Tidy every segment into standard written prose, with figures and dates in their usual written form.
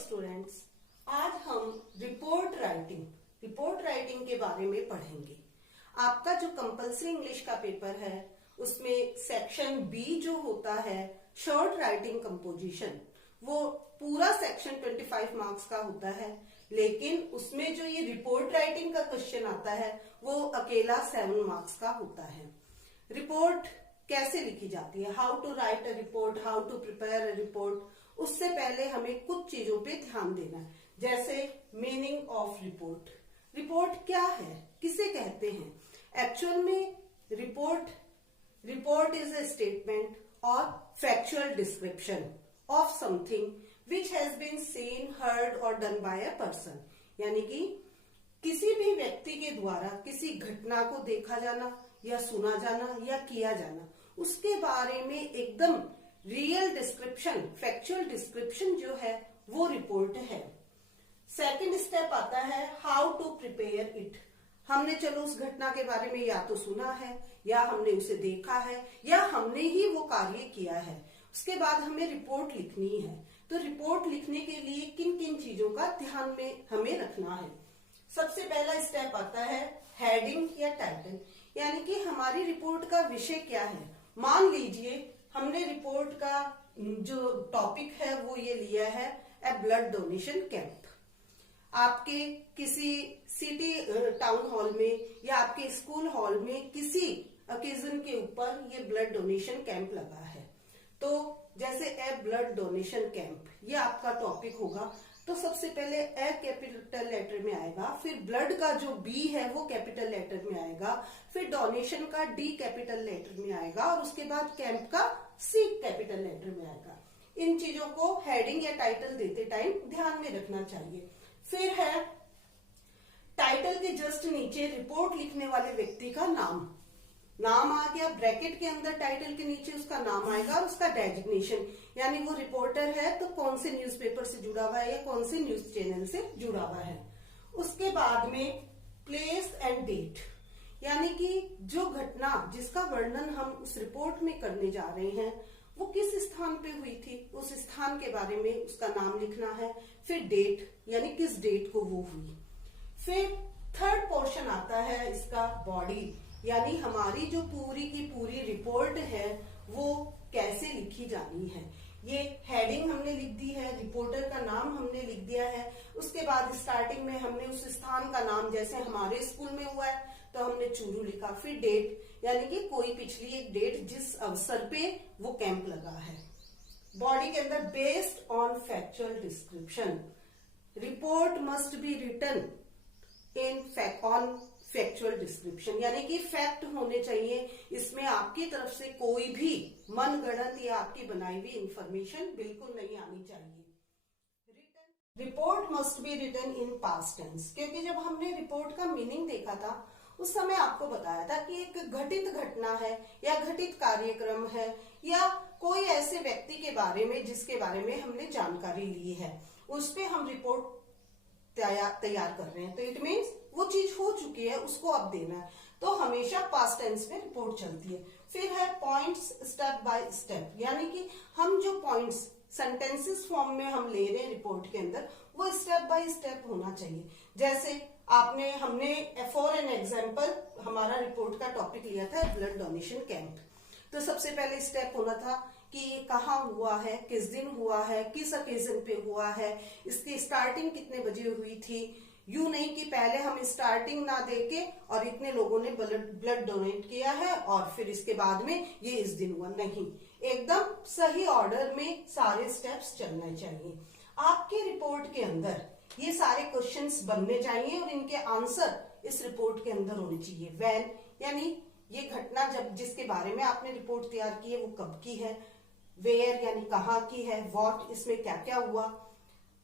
Students, आज हम report writing के बारे में पढ़ेंगे। आपका जो कंपल्सरी इंग्लिश का पेपर है उसमें सेक्शन बी जो होता है शॉर्ट राइटिंग कंपोजिशन, वो पूरा सेक्शन 25 मार्क्स का होता है, लेकिन उसमें जो ये रिपोर्ट राइटिंग का क्वेश्चन आता है वो अकेला 7 मार्क्स का होता है। रिपोर्ट कैसे लिखी जाती है, how to write a report, how to prepare a report, उससे पहले हमें कुछ चीजों पे ध्यान देना है। जैसे मीनिंग ऑफ रिपोर्ट, रिपोर्ट क्या है, किसे कहते हैं। एक्चुअल में रिपोर्ट इज अ स्टेटमेंट और factual description of something which has been seen, heard और डन बाय अ पर्सन। यानी कि किसी भी व्यक्ति के द्वारा किसी घटना को देखा जाना या सुना जाना या किया जाना, उसके बारे में एकदम रियल डिस्क्रिप्शन, फैक्चुअल डिस्क्रिप्शन जो है वो रिपोर्ट है। सेकंड स्टेप आता है हाउ टू प्रिपेयर इट। हमने चलो उस घटना के बारे में या तो सुना है या हमने उसे देखा है या हमने ही वो कार्य किया है, उसके बाद हमें रिपोर्ट लिखनी है। तो रिपोर्ट लिखने के लिए किन किन चीजों का ध्यान में हमें रखना है। सबसे पहला स्टेप आता है हेडिंग या टाइटल, यानी कि हमारी रिपोर्ट का विषय क्या है। मान लीजिए हमने रिपोर्ट का जो टॉपिक है वो ये लिया है ए ब्लड डोनेशन कैंप। आपके किसी सिटी टाउन हॉल में या आपके स्कूल हॉल में किसी ओकेजन के ऊपर ये ब्लड डोनेशन कैंप लगा है, तो जैसे ए ब्लड डोनेशन कैंप ये आपका टॉपिक होगा। तो सबसे पहले ए कैपिटल लेटर में आएगा, फिर ब्लड का जो बी है वो कैपिटल लेटर में आएगा, फिर डोनेशन का डी कैपिटल लेटर में आएगा और उसके बाद कैंप का सी कैपिटल लेटर में आएगा। इन चीजों को हेडिंग या टाइटल देते टाइम ध्यान में रखना चाहिए। फिर है टाइटल के जस्ट नीचे रिपोर्ट लिखने वाले व्यक्ति का नाम आ गया, ब्रैकेट के अंदर टाइटल के नीचे उसका नाम आएगा और उसका डेजिग्नेशन, यानी वो रिपोर्टर है तो कौन से न्यूज़पेपर से जुड़ा हुआ है या कौन से न्यूज चैनल से जुड़ा हुआ है। उसके बाद में प्लेस एंड डेट, यानी कि जो घटना जिसका वर्णन हम उस रिपोर्ट में करने जा रहे हैं वो किस स्थान पे हुई थी, उस स्थान के बारे में उसका नाम लिखना है। फिर डेट, यानी किस डेट को वो हुई। फिर थर्ड पोर्शन आता है इसका बॉडी, यानी हमारी जो पूरी की पूरी रिपोर्ट है वो कैसे लिखी जानी है। ये हेडिंग हमने लिख दी है, रिपोर्टर का नाम हमने लिख दिया है, उसके बाद स्टार्टिंग में हमने उस स्थान का नाम, जैसे हमारे स्कूल में हुआ है तो हमने चूरू लिखा। फिर डेट, यानी कि कोई पिछली एक डेट जिस अवसर पे वो कैंप लगा है। बॉडी के अंदर based on factual description, report must be written on factual description, यानी कि फैक्ट होने चाहिए, इसमें आपकी तरफ से कोई भी मनगढ़ंत या आपकी बनाई हुई इंफॉर्मेशन बिल्कुल नहीं आनी चाहिए। Report must be written in past tense, क्योंकि जब हमने रिपोर्ट का मीनिंग देखा था उस समय आपको बताया था कि एक घटित घटना है या घटित कार्यक्रम है या कोई ऐसे व्यक्ति के बारे में जिसके बारे में हमने जानकारी ली है, उस पे हम रिपोर्ट तैयार कर रहे हैं। तो इट मीन्स वो चीज हो चुकी है, उसको अब देना है, तो हमेशा पास्ट टेंस में रिपोर्ट चलती है। फिर है पॉइंट्स स्टेप बाय स्टेप, यानी कि हम जो पॉइंट्स सेंटेंसेस फॉर्म में हम ले रहे हैं रिपोर्ट के अंदर वो स्टेप बाय स्टेप होना चाहिए। जैसे हमने फॉर एन एग्जाम्पल हमारा रिपोर्ट का टॉपिक लिया था ब्लड डोनेशन कैंप, तो सबसे पहले स्टेप होना था कि ये कहाँ हुआ है, किस दिन हुआ है, किस ओकेजन पे हुआ है, इसकी स्टार्टिंग कितने बजे हुई थी। यूं नहीं कि पहले हम स्टार्टिंग ना देके और इतने लोगों ने ब्लड डोनेट किया है और फिर इसके बाद में ये इस दिन हुआ, नहीं, एकदम सही ऑर्डर में सारे स्टेप्स चलने चाहिए। आपके रिपोर्ट के अंदर ये सारे क्वेश्चंस बनने चाहिए और इनके आंसर इस रिपोर्ट के अंदर होने चाहिए। व्हेन, यानी ये घटना जब जिसके बारे में आपने रिपोर्ट तैयार की है वो कब की है। वेयर, यानी कहाँ की है। व्हाट, इसमें क्या क्या हुआ।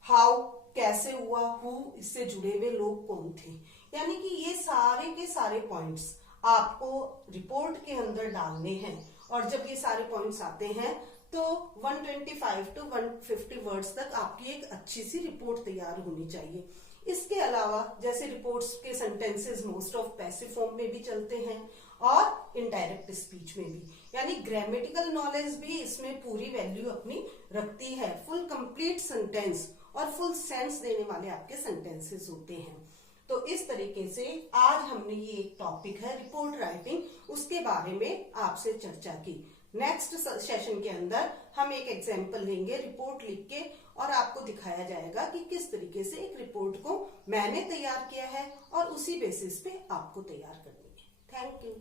हाउ, कैसे हुआ। हु, इससे जुड़े हुए लोग कौन थे। यानी कि ये सारे के सारे पॉइंट्स आपको रिपोर्ट के अंदर डालने हैं और जब ये सारे पॉइंट्स आते हैं तो 125 to 150 वर्ड्स तक आपकी एक अच्छी सी रिपोर्ट तैयार होनी चाहिए। इसके अलावा जैसे रिपोर्ट्स के sentences most of passive form में भी चलते हैं और इनडायरेक्ट स्पीच में भी, यानी ग्रामेटिकल नॉलेज भी इसमें पूरी वैल्यू अपनी रखती है। फुल कंप्लीट सेंटेंस और फुल सेंस देने वाले आपके सेंटेंसेस होते हैं। तो इस तरीके से आज हमने ये एक टॉपिक है रिपोर्ट राइटिंग, उसके बारे में आपसे चर्चा की। नेक्स्ट सेशन के अंदर हम एक एग्जाम्पल लेंगे रिपोर्ट लिख के, और आपको दिखाया जाएगा कि किस तरीके से एक रिपोर्ट को मैंने तैयार किया है और उसी बेसिस पे आपको तैयार करनी है। Thank you.